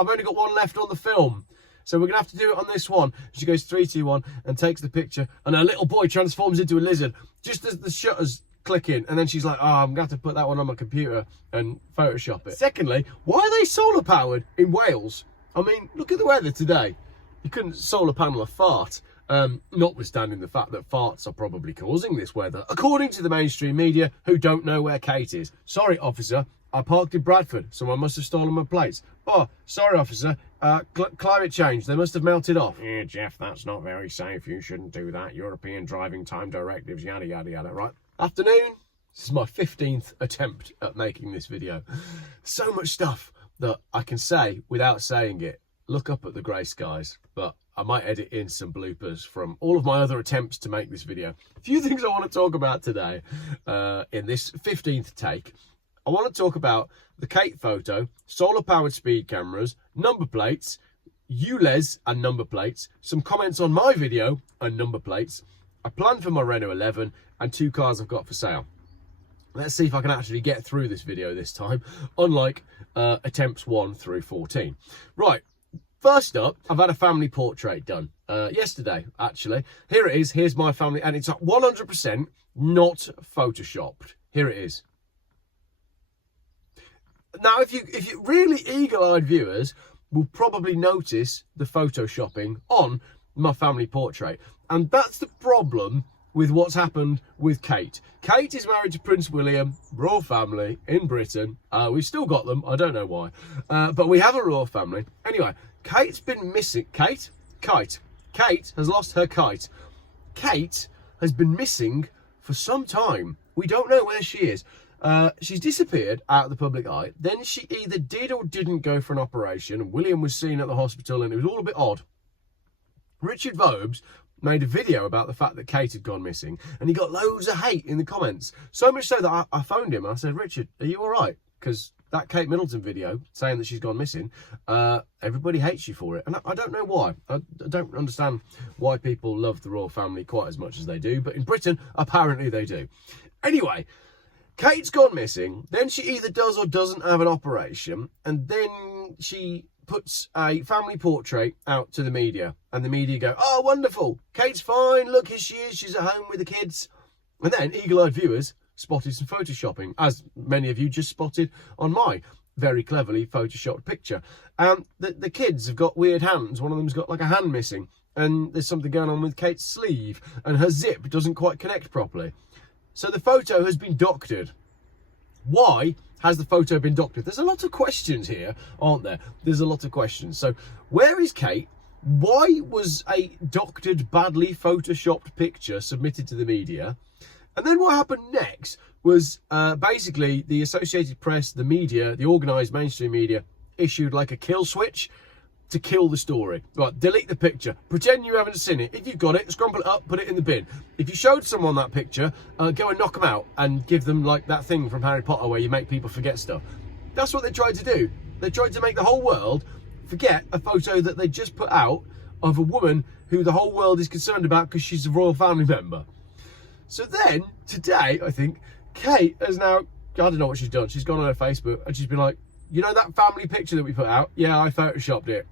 I've only got one left on the film. So we're going to have to do it on this one. She goes 3, 2, 1 and takes the picture. And her little boy transforms into a lizard just as the shutters click in. And then she's like, oh, I'm going to have to put that one on my computer and Photoshop it. Secondly, why are they solar powered in Wales? I mean, look at the weather today. You couldn't solar panel a fart. Notwithstanding the fact that farts are probably causing this weather, according to the mainstream media, who don't know where Kate is. Sorry, officer, I parked in Bradford. Someone must have stolen my plates. Oh, sorry, officer, climate change. They must have melted off. Yeah, Geoff, that's not very safe. You shouldn't do that. European driving time directives, yada, yada, yada, right? Afternoon. This is my 15th attempt at making this video. So much stuff that I can say without saying it. Look up at the grey skies, but I might edit in some bloopers from all of my other attempts to make this video. A few things I want to talk about today in this 15th take. I want to talk about the Kate photo, solar-powered speed cameras, number plates, ULEZ and number plates, some comments on my video and number plates, a plan for my Renault 11, and 2 cars I've got for sale. Let's see if I can actually get through this video this time, unlike attempts 1 through 14. Right. First up, I've had a family portrait done yesterday, actually. Here it is. Here's my family, and it's 100% not photoshopped. Here it is. Now, if you really eagle-eyed viewers will probably notice the photoshopping on my family portrait, and that's the problem with what's happened with Kate. Kate is married to Prince William, royal family in Britain. We've still got them. I don't know why, but we have a royal family. Anyway. Kate's been missing. Kate has lost her kite. Kate has been missing for some time. We don't know where she is. She's disappeared out of the public eye. Then she either did or didn't go for an operation. And William was seen at the hospital, and it was all a bit odd. Richard Vobes made a video about the fact that Kate had gone missing, and he got loads of hate in the comments. So much so that I phoned him and I said, Richard, are you all right? Because that Kate Middleton video saying that she's gone missing, everybody hates you for it. And I don't know why. I don't understand why people love the royal family quite as much as they do. But in Britain, apparently they do. Anyway, Kate's gone missing. Then she either does or doesn't have an operation. And then she puts a family portrait out to the media. And the media go, oh, wonderful. Kate's fine. Look, here she is. She's at home with the kids. And then eagle-eyed viewers spotted some photoshopping, as many of you just spotted on my very cleverly photoshopped picture. The kids have got weird hands. One of them's got like a hand missing, and there's something going on with Kate's sleeve, and her zip doesn't quite connect properly. So the photo has been doctored. Why has the photo been doctored? There's a lot of questions here, aren't there? There's a lot of questions. So where is Kate? Why was a doctored, badly photoshopped picture submitted to the media? And then what happened next was basically the Associated Press, the media, the organised mainstream media, issued like a kill switch to kill the story. Right, delete the picture. Pretend you haven't seen it. If you've got it, scrumple it up, put it in the bin. If you showed someone that picture, go and knock them out and give them like that thing from Harry Potter where you make people forget stuff. That's what they tried to do. They tried to make the whole world forget a photo that they just put out of a woman who the whole world is concerned about because she's a royal family member. So then, today, I think, Kate has now, I don't know what she's done. She's gone on her Facebook and she's been like, you know that family picture that we put out? Yeah, I photoshopped it.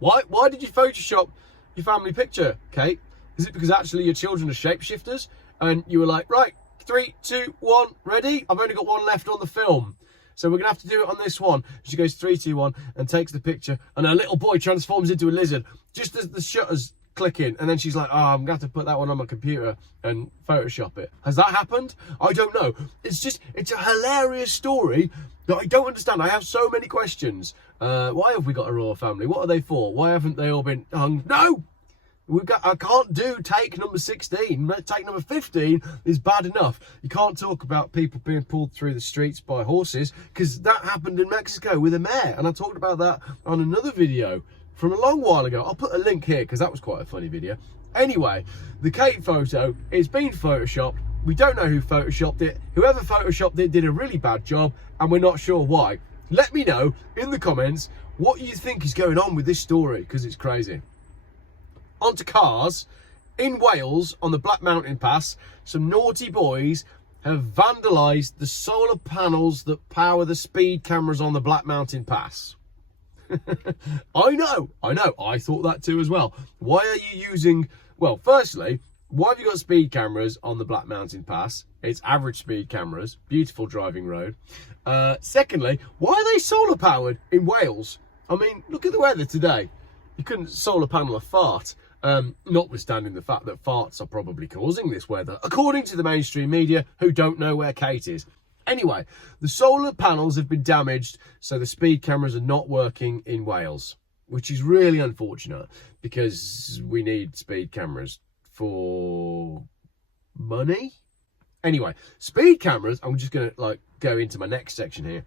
Why did you Photoshop your family picture, Kate? Is it because actually your children are shapeshifters? And you were like, right, 3, 2, 1, ready? I've only got one left on the film. So we're going to have to do it on this one. She goes 3, 2, 1 and takes the picture. And her little boy transforms into a lizard just as the shutters click in, and then she's like, oh, I'm going to have to put that one on my computer and Photoshop it. Has that happened? I don't know. It's a hilarious story that I don't understand. I have so many questions. Why have we got a royal family? What are they for? Why haven't they all been hung? No! I can't do take number 16. Take number 15 is bad enough. You can't talk about people being pulled through the streets by horses, because that happened in Mexico with a mare, and I talked about that on another video from a long while ago. I'll put a link here because that was quite a funny video. Anyway, the Kate photo is being photoshopped. We don't know who photoshopped it. Whoever photoshopped it did a really bad job, and we're not sure why. Let me know in the comments what you think is going on with this story, because it's crazy. On to cars. In Wales, on the Black Mountain Pass, some naughty boys have vandalised the solar panels that power the speed cameras on the Black Mountain Pass. I know. I thought that too as well. Why are you using... Well, firstly, why have you got speed cameras on the Black Mountain Pass? It's average speed cameras. Beautiful driving road. Secondly, why are they solar powered in Wales? I mean, look at the weather today. You couldn't solar panel a fart. Notwithstanding the fact that farts are probably causing this weather, according to the mainstream media, who don't know where Kate is. Anyway, the solar panels have been damaged, so the speed cameras are not working in Wales, which is really unfortunate because we need speed cameras for money. Anyway, speed cameras, I'm just going to go into my next section here.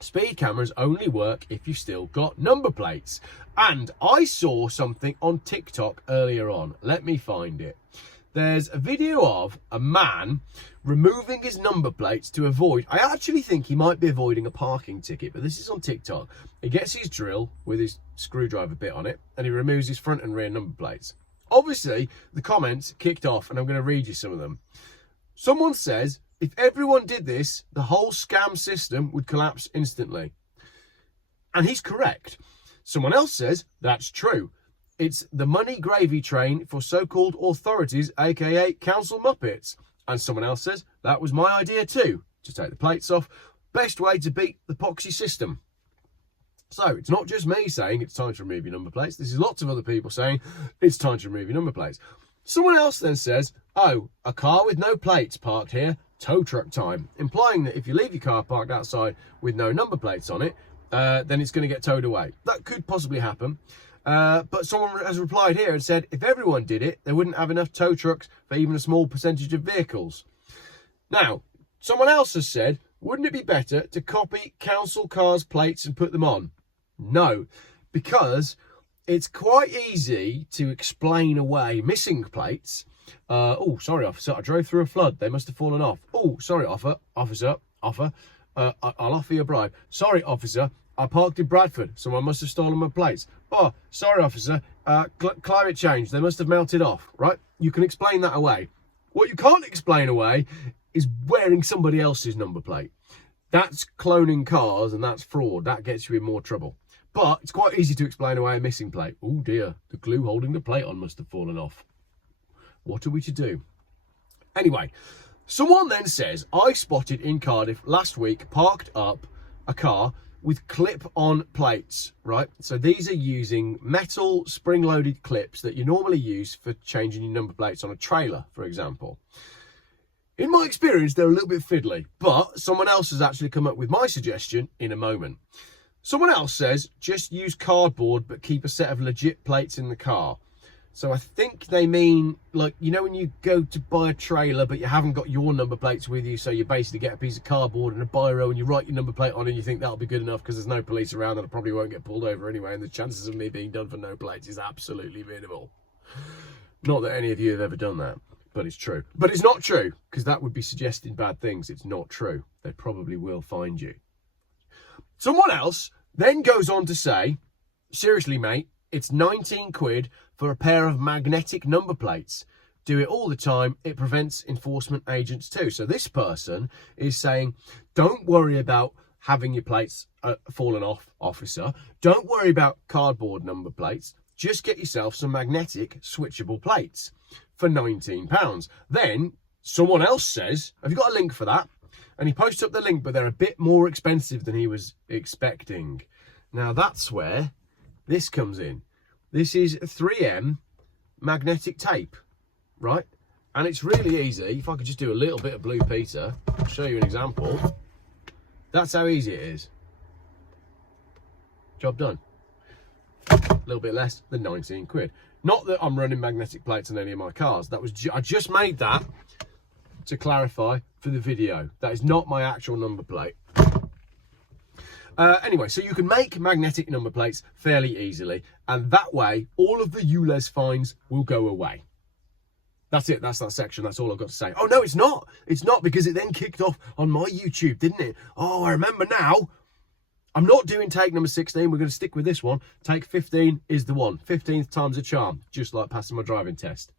Speed cameras only work if you've still got number plates. And I saw something on TikTok earlier on. Let me find it. There's a video of a man removing his number plates to avoid... I actually think he might be avoiding a parking ticket, but this is on TikTok. He gets his drill with his screwdriver bit on it, and he removes his front and rear number plates. Obviously, the comments kicked off, and I'm going to read you some of them. Someone says, if everyone did this, the whole scam system would collapse instantly. And he's correct. Someone else says, that's true. It's the money gravy train for so-called authorities, aka council muppets. And someone else says, that was my idea too. Just take the plates off. Best way to beat the poxy system. So it's not just me saying it's time to remove your number plates. This is lots of other people saying it's time to remove your number plates. Someone else then says, oh, a car with no plates parked here, tow truck time. Implying that if you leave your car parked outside with no number plates on it, then it's going to get towed away. That could possibly happen. But someone has replied here and said, if everyone did it, they wouldn't have enough tow trucks for even a small percentage of vehicles. Now, someone else has said, wouldn't it be better to copy council cars' plates and put them on? No, because it's quite easy to explain away missing plates. Oh, sorry, officer, I drove through a flood. They must have fallen off. Oh, sorry, officer, I'll offer you a bribe. Sorry, officer, I parked in Bradford. Someone must have stolen my plates. Oh, sorry, officer, climate change. They must have melted off, right? You can explain that away. What you can't explain away is wearing somebody else's number plate. That's cloning cars and that's fraud. That gets you in more trouble. But it's quite easy to explain away a missing plate. Oh dear, the glue holding the plate on must have fallen off. What are we to do? Anyway, someone then says, I spotted in Cardiff last week parked up a car with clip-on plates, right? So these are using metal spring-loaded clips that you normally use for changing your number plates on a trailer, for example. In my experience, they're a little bit fiddly, but someone else has actually come up with my suggestion in a moment. Someone else says, just use cardboard, but keep a set of legit plates in the car. So I think they mean, like, you know, when you go to buy a trailer, but you haven't got your number plates with you, so you basically get a piece of cardboard and a biro and you write your number plate on and you think that'll be good enough because there's no police around and I probably won't get pulled over anyway, and the chances of me being done for no plates is absolutely minimal. Not that any of you have ever done that, but it's true. But it's not true, because that would be suggesting bad things. It's not true. They probably will find you. Someone else then goes on to say, seriously, mate, it's 19 quid for a pair of magnetic number plates. Do it all the time. It prevents enforcement agents too. So this person is saying, don't worry about having your plates fallen off, officer. Don't worry about cardboard number plates. Just get yourself some magnetic switchable plates for £19. Then someone else says, have you got a link for that? And he posts up the link, but they're a bit more expensive than he was expecting. Now that's where this comes in. This is 3M magnetic tape, right? And it's really easy. If I could just do a little bit of Blue Peter, I'll show you an example. That's how easy it is. Job done. A little bit less than 19 quid. Not that I'm running magnetic plates on any of my cars. That was I just made that to clarify for the video. That is not my actual number plate. Anyway, so you can make magnetic number plates fairly easily, and that way all of the ULEZ fines will go away. That's it. That's that section. That's all I've got to say. Oh no, it's not. It's not, because it then kicked off on my YouTube, didn't it? Oh, I remember now. I'm not doing take number 16. We're going to stick with this one. Take 15 is the one. 15th time's a charm, just like passing my driving test.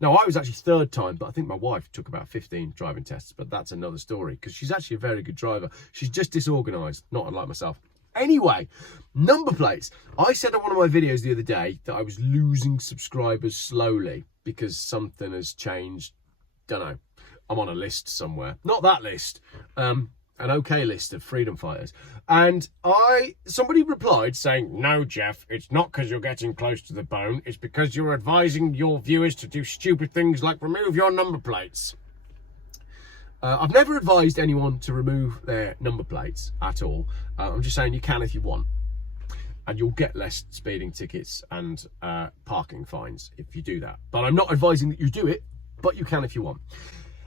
Now, I was actually third time, but I think my wife took about 15 driving tests, but that's another story, because she's actually a very good driver. She's just disorganised, not unlike myself. Anyway, number plates. I said on one of my videos the other day that I was losing subscribers slowly because something has changed. Don't know. I'm on a list somewhere. Not that list. An okay list of freedom fighters. And somebody replied saying, no, Geoff, it's not because you're getting close to the bone. It's because you're advising your viewers to do stupid things like remove your number plates. I've never advised anyone to remove their number plates at all. I'm just saying you can if you want. And you'll get less speeding tickets and parking fines if you do that. But I'm not advising that you do it, but you can if you want.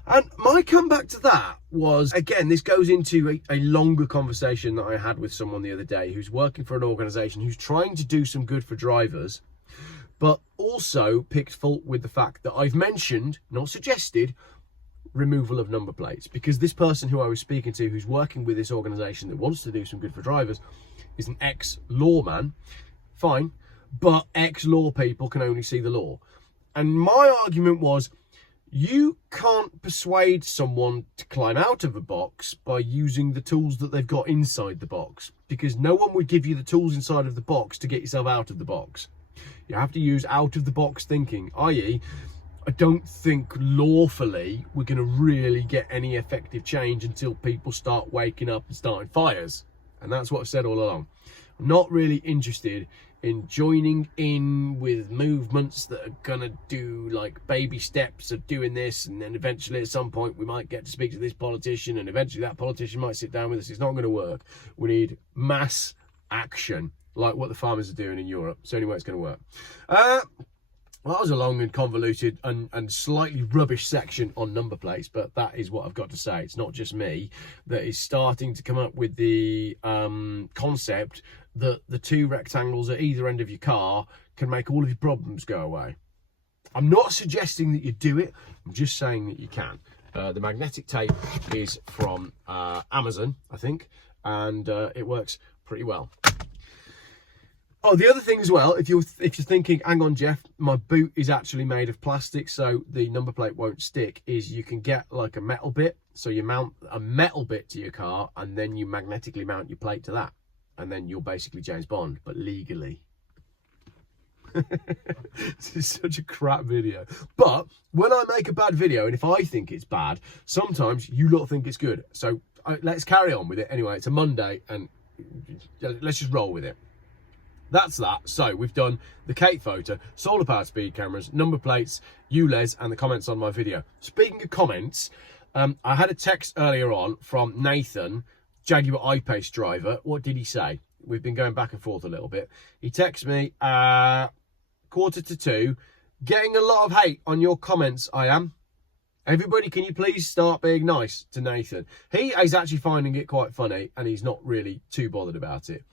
And my comeback to that was, again, this goes into a longer conversation that I had with someone the other day who's working for an organisation who's trying to do some good for drivers, but also picked fault with the fact that I've mentioned, not suggested, removal of number plates, because this person who I was speaking to who's working with this organisation that wants to do some good for drivers is an ex-lawman. Fine, but ex-law people can only see the law. And my argument was, you can't persuade someone to climb out of a box by using the tools that they've got inside the box, because no one would give you the tools inside of the box to get yourself out of the box. You have to use out of the box thinking, i.e., I don't think lawfully we're going to really get any effective change until people start waking up and starting fires. And that's what I've said all along. I'm not really interested in joining in with movements that are going to do like baby steps of doing this, and then eventually at some point we might get to speak to this politician, and eventually that politician might sit down with us. It's not going to work. We need mass action like what the farmers are doing in Europe. It's the only way it's going to work. Well, that was a long and convoluted and slightly rubbish section on number plates, but that is what I've got to say. It's not just me that is starting to come up with the concept that the two rectangles at either end of your car can make all of your problems go away. I'm not suggesting that you do it. I'm just saying that you can. The magnetic tape is from Amazon, I think, and it works pretty well. Oh, the other thing as well, if you're thinking, hang on, Geoff, my boot is actually made of plastic, so the number plate won't stick, is you can get like a metal bit. So you mount a metal bit to your car, and then you magnetically mount your plate to that. And then you're basically James Bond, but legally. This is such a crap video. But when I make a bad video, and if I think it's bad, sometimes you lot think it's good. So let's carry on with it. Anyway, it's a Monday, and let's just roll with it. That's that. So we've done the Kate photo, solar powered speed cameras, number plates, ULEZ, and the comments on my video. Speaking of comments, I had a text earlier on from Nathan, Jaguar ipace driver. What did he say? We've been going back and forth a little bit. He texted me 1:45, getting a lot of hate on your comments, I am. Everybody, can you please start being nice to Nathan? He is actually finding it quite funny, and he's not really too bothered about it.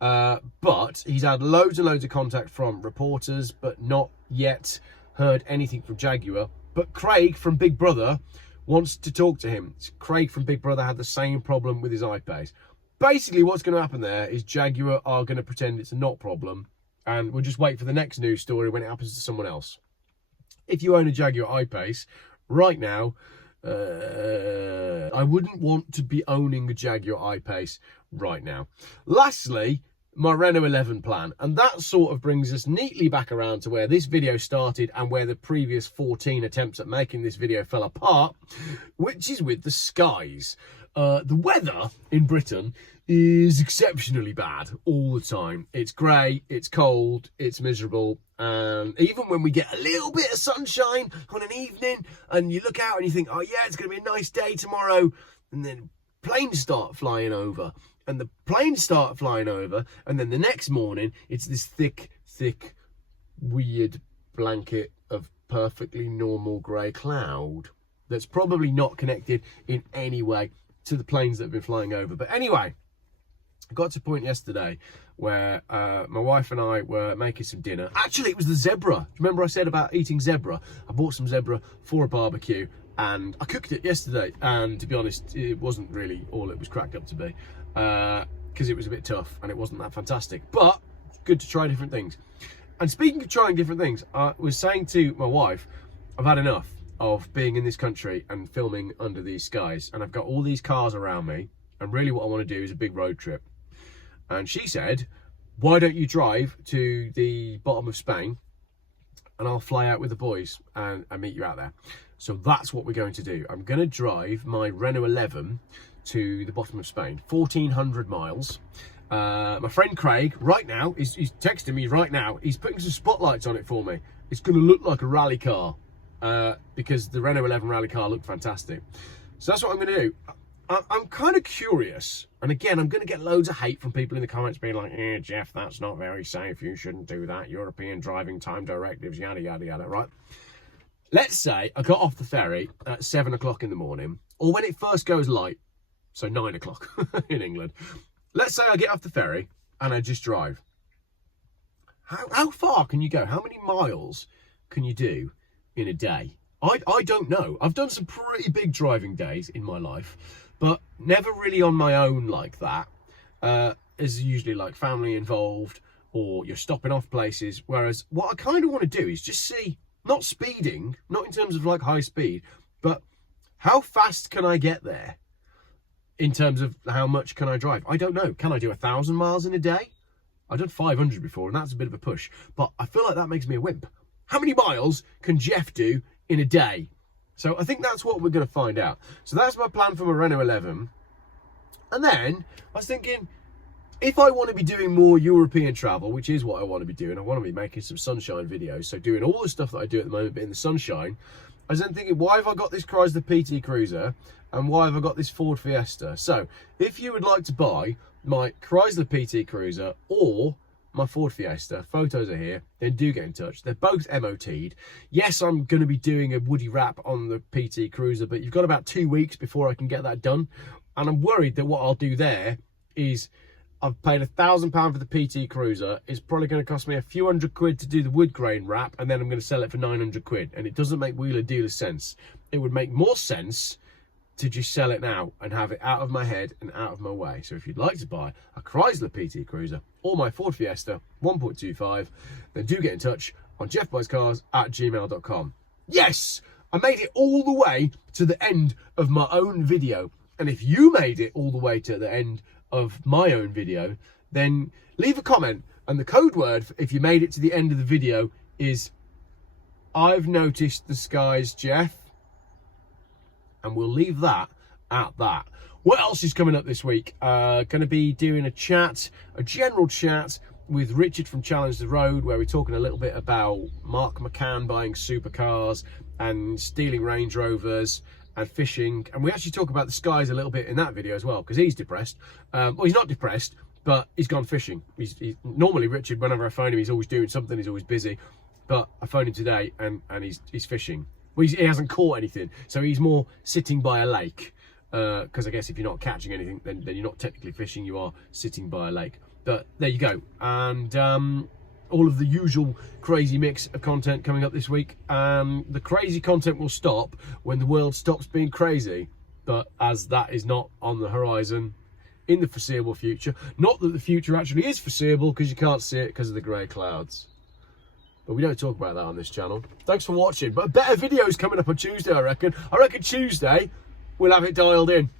But he's had loads and loads of contact from reporters, but not yet heard anything from Jaguar. But Craig from Big Brother wants to talk to him. Craig from Big Brother had the same problem with his ipace. Basically, what's going to happen there is Jaguar are going to pretend it's a not problem, and we'll just wait for the next news story when it happens to someone else. If you own a Jaguar ipace right now, I wouldn't want to be owning a Jaguar ipace right now. Lastly, my Renault 11 plan, and that sort of brings us neatly back around to where this video started and where the previous 14 attempts at making this video fell apart, which is with the skies. The weather in Britain is exceptionally bad all the time. It's grey, it's cold, it's miserable, and even when we get a little bit of sunshine on an evening and you look out and you think, oh yeah, it's going to be a nice day tomorrow, and then planes start flying over. And the planes start flying over, and then the next morning, it's this thick, weird blanket of perfectly normal grey cloud that's probably not connected in any way to the planes that have been flying over. But anyway, I got to a point yesterday where my wife and I were making some dinner. Actually, it was the zebra. Remember I said about eating zebra? I bought some zebra for a barbecue, and I cooked it yesterday, and to be honest, it wasn't really all it was cracked up to be, because it was a bit tough and it wasn't that fantastic, but it's good to try different things. And speaking of trying different things, I was saying to my wife, I've had enough of being in this country and filming under these skies, and I've got all these cars around me, and really what I want to do is a big road trip. And she said, why don't you drive to the bottom of Spain and I'll fly out with the boys and meet you out there. So that's what we're going to do. I'm going to drive my Renault 11 to the bottom of Spain, 1,400 miles. My friend Craig, right now, he's texting me right now. He's putting some spotlights on it for me. It's going to look like a rally car because the Renault 11 rally car looked fantastic. So that's what I'm going to do. I'm kind of curious, and again, I'm going to get loads of hate from people in the comments being like, Geoff, that's not very safe, you shouldn't do that, European driving time directives, yada, yada, yada, right? Let's say I got off the ferry at 7 o'clock in the morning, or when it first goes light, so 9 o'clock in England. Let's say I get off the ferry and I just drive. How far can you go? How many miles can you do in a day? I don't know. I've done some pretty big driving days in my life, but never really on my own like that. There's usually like family involved, or you're stopping off places. Whereas what I kind of want to do is just see, not speeding, not in terms of like high speed, but how fast can I get there in terms of how much can I drive? I don't know. Can I do 1,000 miles in a day? I've done 500 before, and that's a bit of a push, but I feel like that makes me a wimp. How many miles can Geoff do in a day? So I think that's what we're going to find out. So that's my plan for my Renault 11. And then I was thinking, if I want to be doing more European travel, which is what I want to be doing, I want to be making some sunshine videos. So doing all the stuff that I do at the moment, but in the sunshine, I was then thinking, why have I got this Chrysler PT Cruiser and why have I got this Ford Fiesta? So if you would like to buy my Chrysler PT Cruiser or my Ford Fiesta, photos are here, then do get in touch. They're both MOT'd. Yes, I'm going to be doing a woody wrap on the PT Cruiser, but you've got about 2 weeks before I can get that done. And I'm worried that what I'll do there is, I've paid £1,000 for the PT Cruiser. It's probably going to cost me a few £100 to do the wood grain wrap, and then I'm going to sell it for £900. And it doesn't make wheeler dealer sense. It would make more sense to just sell it now and have it out of my head and out of my way. So if you'd like to buy a Chrysler PT Cruiser or my Ford Fiesta 1.25, then do get in touch on geoffbuyscars@gmail.com. Yes, I made it all the way to the end of my own video. And if you made it all the way to the end of my own video, then leave a comment. And the code word, if you made it to the end of the video, is I've noticed the skies, Geoff. And we'll leave that at that. What else is coming up this week? Going to be doing a general chat with Richard from Challenge the Road, where we're talking a little bit about Mark McCann buying supercars and stealing Range Rovers and fishing. And we actually talk about the skies a little bit in that video as well, because he's depressed. Well, he's not depressed, but he's gone fishing. He's normally, Richard, whenever I phone him, he's always doing something, he's always busy. But I phoned him today and he's fishing. Well, he hasn't caught anything, so he's more sitting by a lake. Because I guess if you're not catching anything, then you're not technically fishing, you are sitting by a lake. But there you go. And all of the usual crazy mix of content coming up this week. The crazy content will stop when the world stops being crazy. But as that is not on the horizon in the foreseeable future, not that the future actually is foreseeable, because you can't see it because of the grey clouds. But we don't talk about that on this channel. Thanks for watching. But better videos coming up on Tuesday, I reckon. I reckon Tuesday we'll have it dialed in.